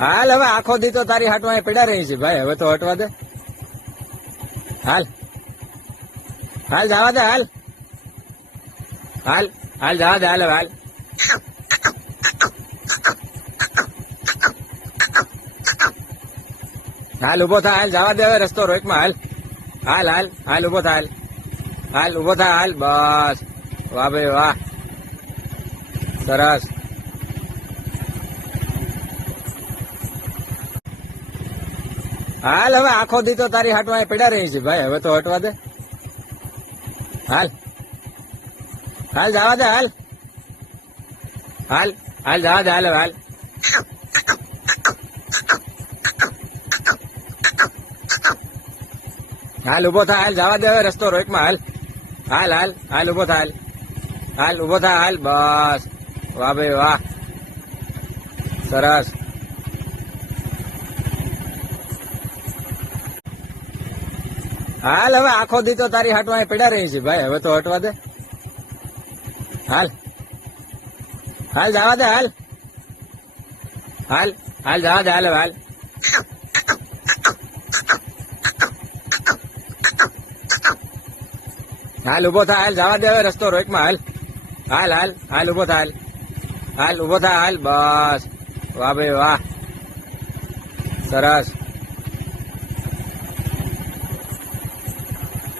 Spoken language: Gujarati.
હાલ હવે આખો દી તો તારી હાટવા પડ્યા રહી છે ભાઈ, હવે તો હટવા દે. હાલ હાલ જવા દે, હાલ હાલ હાલ જવા દે, હાલ હવે હાલ. હાલ ઉભો થા, હાલ જવા દે હવે રસ્તો રોકમાં. હાલ હાલ હાલ હાલ ઉભો થા, હાલ હાલ ઉભો થા, હાલ. બસ વાહ ભાઈ વાહ, સરસ. હાલ હવે આખો દી તો તારી હાટવા પડ્યા રહી છે ભાઈ, હવે તો હટવા દે. હાલ હાલ જવા દે, હાલ હાલ હાલ જવા દે, હાલ હવે હાલ. હાલ ઉભો થા, હાલ જવા દે હવે રસ્તો રોકમાં. હાલ હાલ હાલ હાલ ઉભો થા, હાલ હાલ ઉભો થા, હાલ. બસ વાહ ભાઈ વાહ, સરસ. હાલ હવે આખો દી તો તારી હાટવા પડ્યા રહી છે ભાઈ, હવે તો હટવા દે. હાલ હાલ જવા દે, હાલ હાલ હાલ જવા દે, હાલ હવે હાલ. હાલ ઉભો થા, હાલ જવા દે હવે રસ્તો રોકમાં. હાલ હાલ હાલ હાલ ઉભો થા, હાલ હાલ ઉભો થા, હાલ. બસ વાહ ભાઈ વાહ, સરસ.